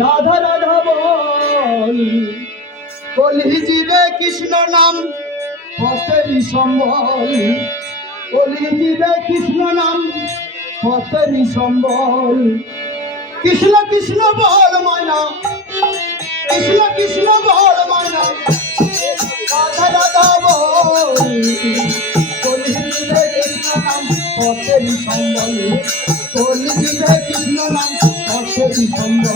রাধা রাধা বল। কলি জীবে কৃষ্ণ নাম পথেরই সম্বল, কলি জীবে কৃষ্ণ নাম পথেরই সম্বল। কৃষ্ণ কৃষ্ণ বল ময়না, কৃষ্ণ কৃষ্ণ বল ময়না, রাধা রাধা বল। কলি জীবে কৃষ্ণ নাম পথেরই সম্বল, কলি জীবে কৃষ্ণ নাম পথেরই সম্বল।